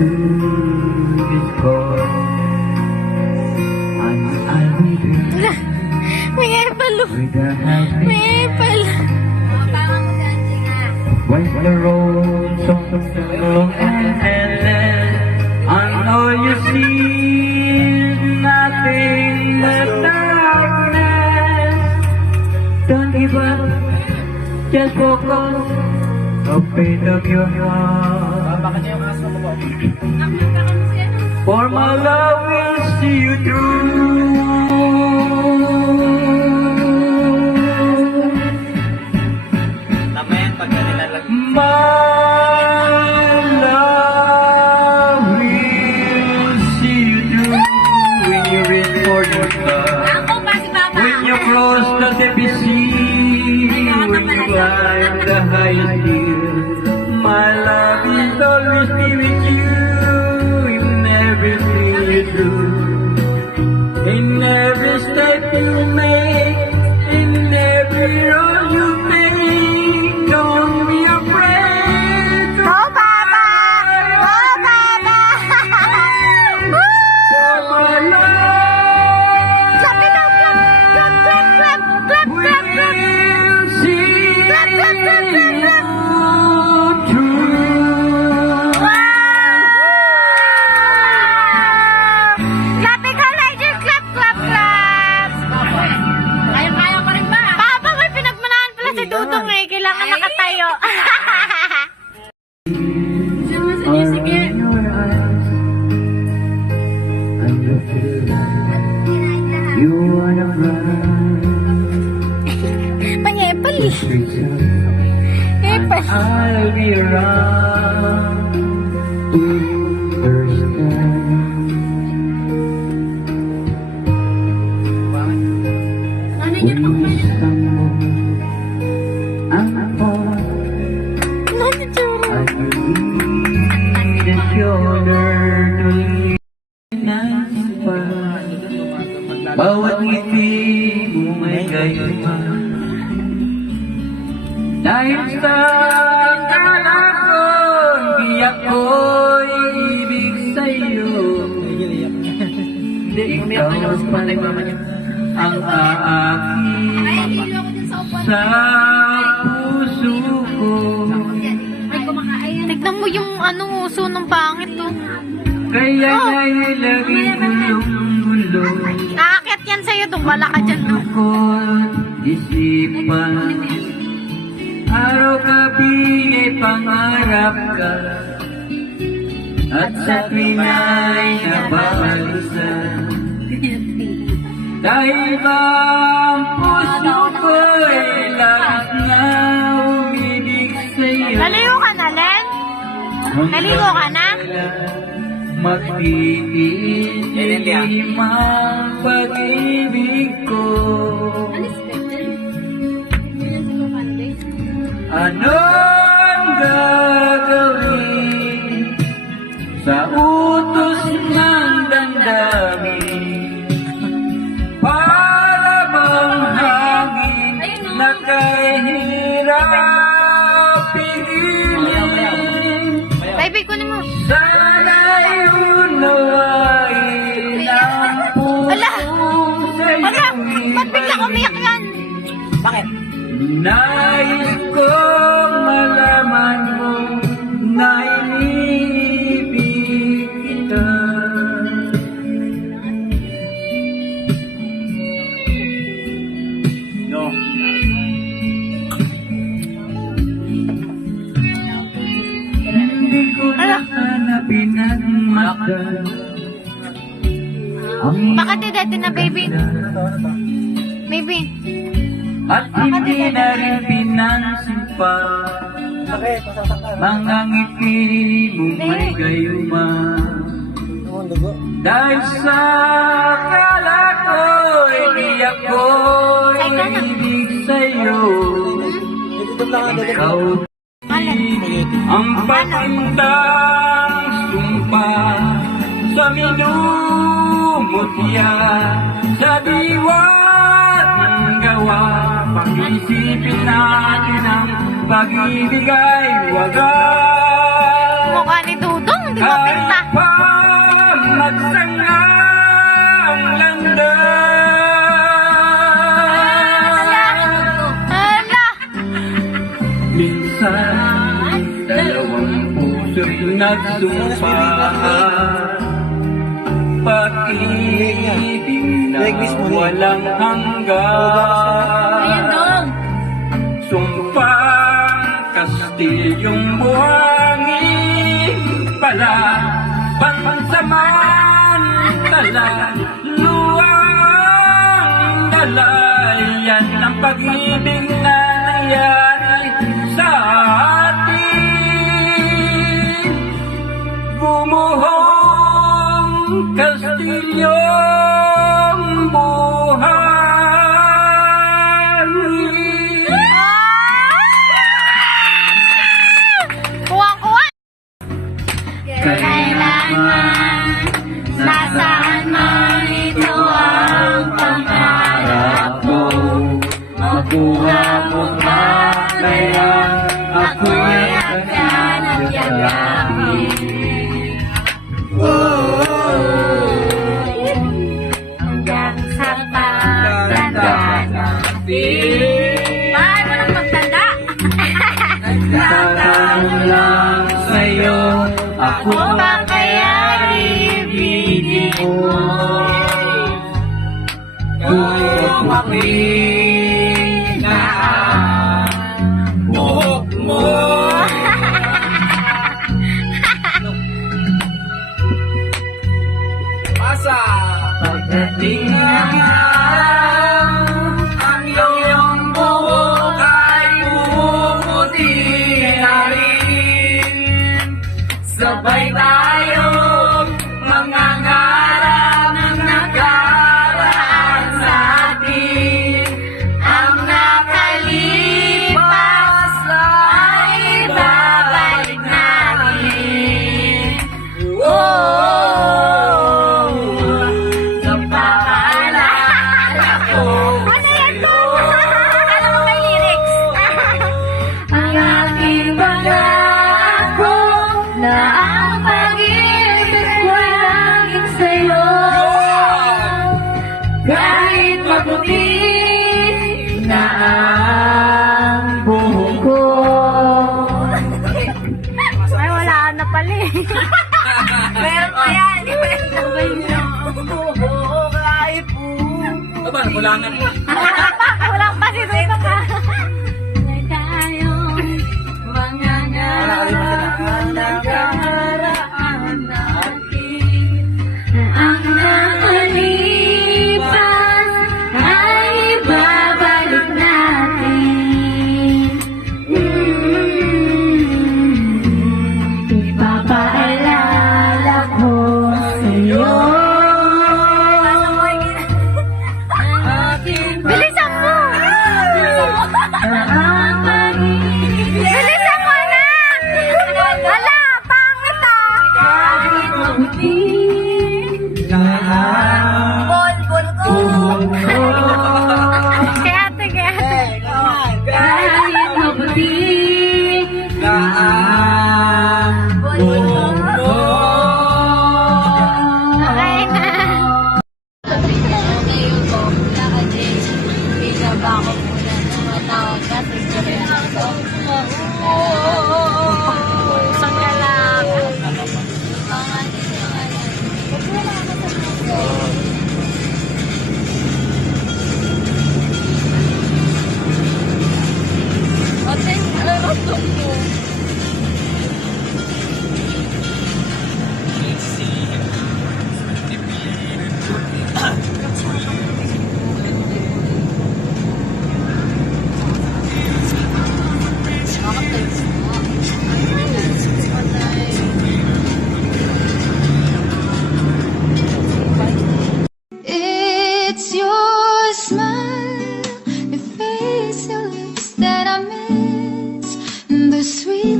to this call. I'll be there May epalo. with a happy May epalo. when the road so long and endless. I know you see nothing but darkness. Don't give up, just focus. Open up your heart. For my love will see you through. My love will see you through when you reach for your star. When you cross the deep sea, when you climb the highest hill. My love is always be with you in everything you do, in every step you make, in every road you take. Don't be afraid. Go, Papa! Go, Papa! For my love Clap it up! Clap, clap, clap, clap, clap, clap, clap! will see Clap, clap, clap, clap, clap! you through. Clap ikaw, Nigel! Clap, clap, clap! Kaya pa rin ba? Papa, may pinagmanahan pala si Dudong eh. Kailangan nakatayo. Sige. You wanna fly, Panyepal eh. Epal. I'll be around to understand. When you stumble and fall, I need a shoulder to lean pa. Bawat ngiti mo may gayuma. Dahil sa akala ko, biyak ko'y ibig sa'yo. Hindi ikaw ang aakit sa puso ko. Tignan mo yung uso ng pangit to. Kaya nga'y laging gulong-gulong. Nakakit yan sa'yo. Tumbala ka dyan. No? Lungkot, isipan. Araw-gabi ay pangarap ka. At sa pinay nabalisan. Dahil ba ang puso ko'y labis na umibig sa'yo. Naligo ka na, Len? Naligo ka na? Magtitiis ang pag-ibig ko. Anong gagawin sa utos ng damdamin? Para bang hangin na kahirap pigilin? Baby, kunin mo. Sana'y unawain ang Ala! pusong Wala! sa'yo'y Ba't bigla umiyak yan? Bakit? Nais kong malaman mo na iniibig kita. No. Hindi ko na sana pinagmasdan ang Bakit dito na, baby? Baby. at hindi na rin pinansin pa mga ngiti mo may gayuma. Dahil sa akala ko'y iyak ko'y ibig sa'yo. Ikaw ang pagkintang sumpa sa minumutya sa diwat ng gawa. Pag-isipin natin ang pag-ibig ay wagas. Mukha ni Dudong, di ba pinta? magsangang landas. Hala! Minsan, dalawang puso'y nagsumpaan, pag-ibig na walang hanggan. Sumpang kastilyong buhangin pala, pansamantala, luwang dala. Yan ang pag-ibig na nangyari sa atin. Gumuhong kastilyong buhangin. Kuha-kuha! Kailangan, nasaan man ito ang pangarap ko. Makuha mo ba kaya ako'y agad at yagapin. Hanggang sa pagtanda natin. Mahal mo ng pagtanda. Nagtatanong lang sa'yo, ako Ako ba kaya ibigin mo? kung ako'y buhok mo. Pagdating ng araw, ang iyong buhok ay puputi na rin. Sabay tayo mangangarap ng nakaraan sa atin. Ang nakalipas ay babalik natin. Oh, napaalala ko. Ano yan to? Ano mo may lyrics? Ang aking pangako na ang pag-ibig ko'y laging sa'yo. Kahit maputi na ang buhok ko. Ay, wala na pala eh. Meron pa yan. Buhok ay puputi. Aba, kulangan. Wala pa si Duto ka. May tayong mga nakaraan natin. Ang nakalipas ay babalik natin. Ipapaalala ko sa'yo. Bilisan mo! Bilisan mo na! Wala! Pangit Bol ko! Kaya ate, kaya ate. Kahit mabuti Okay na. Ako muna tumatawag kasi isang lalaki. Ate, ano to? It's your smile, your face, your lips that I miss, and the sweet